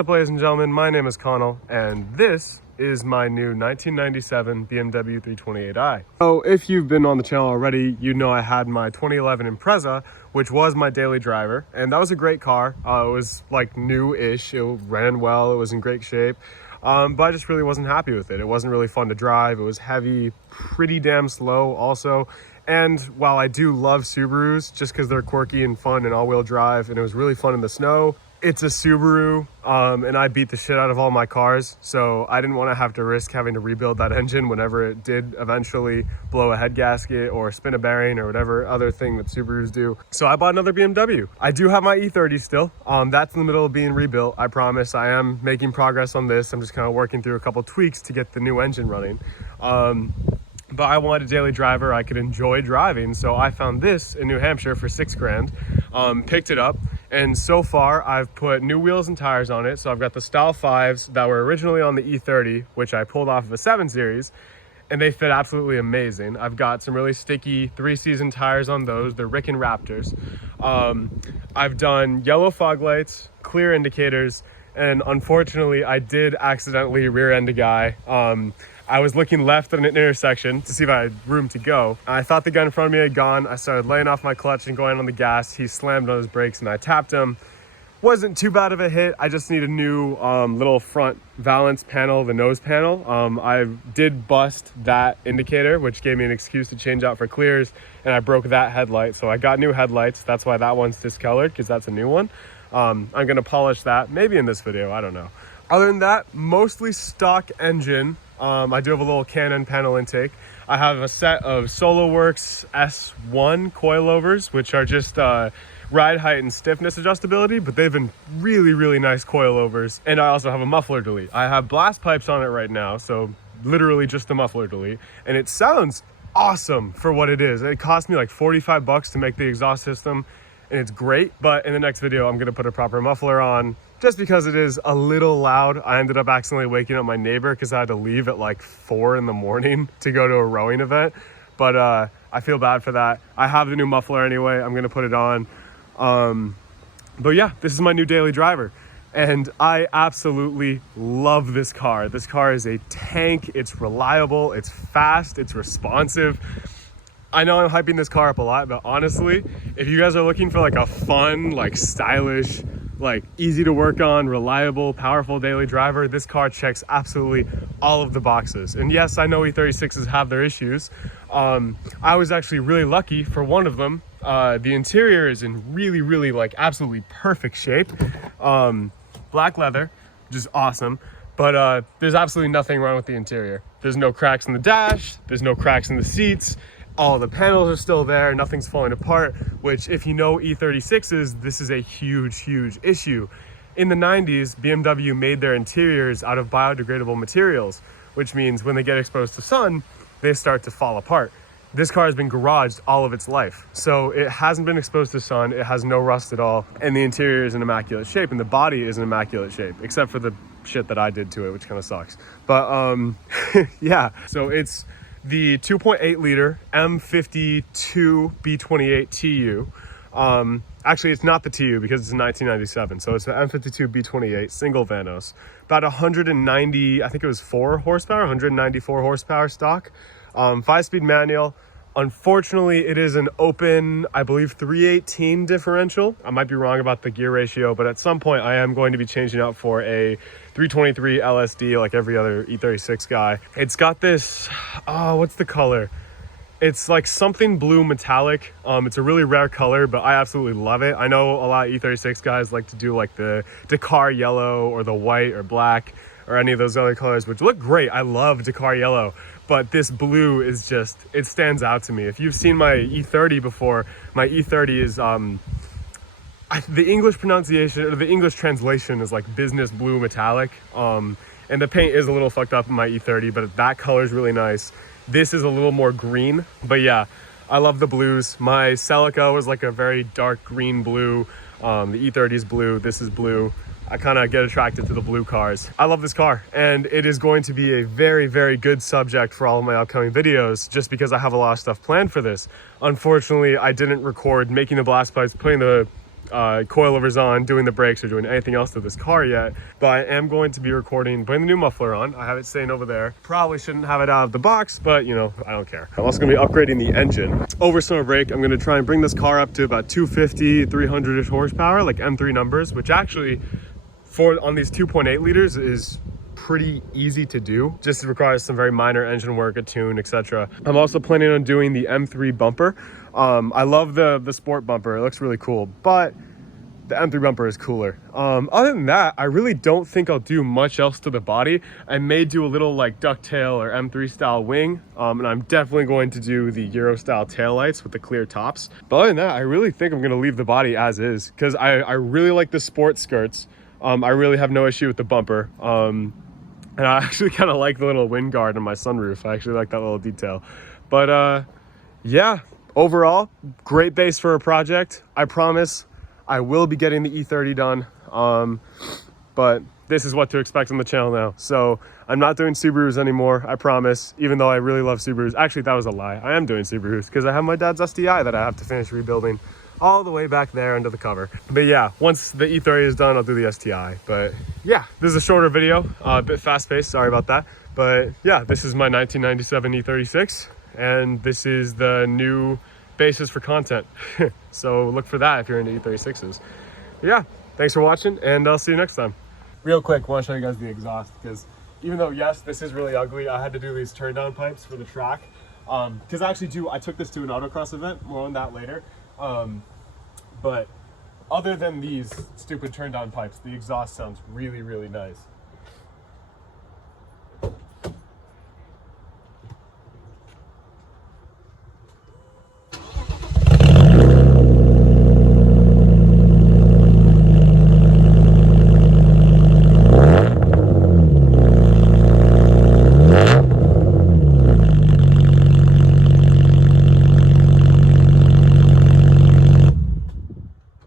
Up, ladies and gentlemen, my name is Connell, and this is my new 1997 BMW 328i. So if you've been on the channel already, you know I had my 2011 Impreza, which was my daily driver, and that was a great car. It was like new-ish, it ran well, it was in great shape, but I just really wasn't happy with it. It wasn't really fun to drive, it was heavy, pretty damn slow also. And while I do love Subarus, just because they're quirky and fun and all-wheel drive, and it was really fun in the snow, it's a Subaru, and I beat the shit out of all my cars, so I didn't want to have to risk having to rebuild that engine whenever it did eventually blow a head gasket or spin a bearing or whatever other thing that Subarus do. So I bought another BMW. I do have my E30 still. That's in the middle of being rebuilt. I promise I am making progress on this. I'm just kind of working through a couple tweaks to get the new engine running. But I wanted a daily driver I could enjoy driving, so I found this in New Hampshire for $6,000, picked it up, and so far I've put new wheels and tires on it. So I've got the Style 5s that were originally on the E30, which I pulled off of a 7 Series, and they fit absolutely amazing. I've got some really sticky 3-season tires on those. They're Rick and Raptors. I've done yellow fog lights, clear indicators, and unfortunately I did accidentally rear-end a guy. I was looking left at an intersection to see if I had room to go. I thought the guy in front of me had gone. I started laying off my clutch and going on the gas. He slammed on his brakes and I tapped him. Wasn't too bad of a hit. I just need a new little front valance panel, the nose panel. I did bust that indicator, which gave me an excuse to change out for clears, and I broke that headlight. So I got new headlights. That's why that one's discolored, because that's a new one. I'm gonna polish that, maybe in this video, I don't know. Other than that, mostly stock engine. I do have a little Canon panel intake. I have a set of SoloWorks S1 coilovers, which are just ride height and stiffness adjustability, but they've been really, really nice coilovers. And I also have a muffler delete. I have blast pipes on it right now, so literally just the muffler delete. And it sounds awesome for what it is. It cost me like 45 bucks to make the exhaust system, and it's great. But in the next video, I'm gonna put a proper muffler on, just because it is a little loud. I ended up accidentally waking up my neighbor because I had to leave at like 4 in the morning to go to a rowing event. But I feel bad for that. I have the new muffler anyway. I'm gonna put it on. But yeah, this is my new daily driver. And I absolutely love this car. This car is a tank. It's reliable, it's fast, it's responsive. I know I'm hyping this car up a lot, but honestly, if you guys are looking for like a fun, like stylish, like easy to work on, reliable, powerful daily driver, this car checks absolutely all of the boxes. And yes, I know E36s have their issues. I was actually really lucky for one of them. The interior is in really, really like absolutely perfect shape. Black leather, which is awesome. But there's absolutely nothing wrong with the interior. There's no cracks in the dash, there's no cracks in the seats. All the panels are still there, nothing's falling apart, which if you know E36s, this is a huge, huge issue. In the 90s, BMW made their interiors out of biodegradable materials, which means when they get exposed to sun, they start to fall apart. This car has been garaged all of its life, so it hasn't been exposed to sun, it has no rust at all, and the interior is in immaculate shape, and the body is in immaculate shape, except for the shit that I did to it, which kind of sucks. But yeah, so it's the 2.8 liter M52 B28 TU. Actually, it's not the TU because it's a 1997. So it's the M52 B28 single Vanos. About 190, I think it was 4 horsepower, 194 horsepower stock. 5-speed manual. Unfortunately, it is an open, I believe, 318 differential. I might be wrong about the gear ratio, but at some point I am going to be changing out for a 323 LSD like every other E36 guy. It's got this, what's the color? It's like something blue metallic. It's a really rare color, but I absolutely love it. I know a lot of E36 guys like to do like the Dakar yellow or the white or black or any of those other colors, which look great. I love Dakar yellow. But this blue is just, it stands out to me. If you've seen my E30 before, my E30 is, the English pronunciation, or the English translation is like business blue metallic. And the paint is a little fucked up in my E30, but that color is really nice. This is a little more green, but yeah, I love the blues. My Celica was like a very dark green blue. The E30 is blue, this is blue. I kind of get attracted to the blue cars. I love this car, and it is going to be a very, very good subject for all of my upcoming videos, just because I have a lot of stuff planned for this. Unfortunately, I didn't record making the blast pipes, putting the coilovers on, doing the brakes, or doing anything else to this car yet. But I am going to be recording, putting the new muffler on. I have it staying over there. Probably shouldn't have it out of the box, but you know, I don't care. I'm also gonna be upgrading the engine. Over summer break, I'm gonna try and bring this car up to about 250, 300-ish horsepower, like M3 numbers, which actually, on these 2.8 liters is pretty easy to do. Just requires some very minor engine work, a tune, etc. I'm also planning on doing the M3 bumper. I love the sport bumper. It looks really cool, but the M3 bumper is cooler. Other than that, I really don't think I'll do much else to the body. I may do a little like ducktail or M3 style wing, and I'm definitely going to do the Euro style taillights with the clear tops. But other than that, I really think I'm gonna leave the body as is, because I really like the sport skirts. I really have no issue with the bumper. And I actually kind of like the little wind guard on my sunroof. I actually like that little detail. But yeah, overall, great base for a project. I promise I will be getting the E30 done. But this is what to expect on the channel now. So I'm not doing Subarus anymore, I promise, even though I really love Subarus. Actually, that was a lie. I am doing Subarus because I have my dad's STI that I have to finish rebuilding all the way back there under the cover. But yeah, once the E30 is done, I'll do the STI. But yeah, this is a shorter video, a bit fast-paced, sorry about that. But yeah, this is my 1997 E36, and this is the new basis for content. So look for that if you're into E36s. But yeah, thanks for watching, and I'll see you next time. Real quick, I want to show you guys the exhaust, because even though, yes, this is really ugly, I had to do these turn down pipes for the track. Because I took this to an autocross event, more on that later. But other than these stupid turn down pipes, the exhaust sounds really, really nice.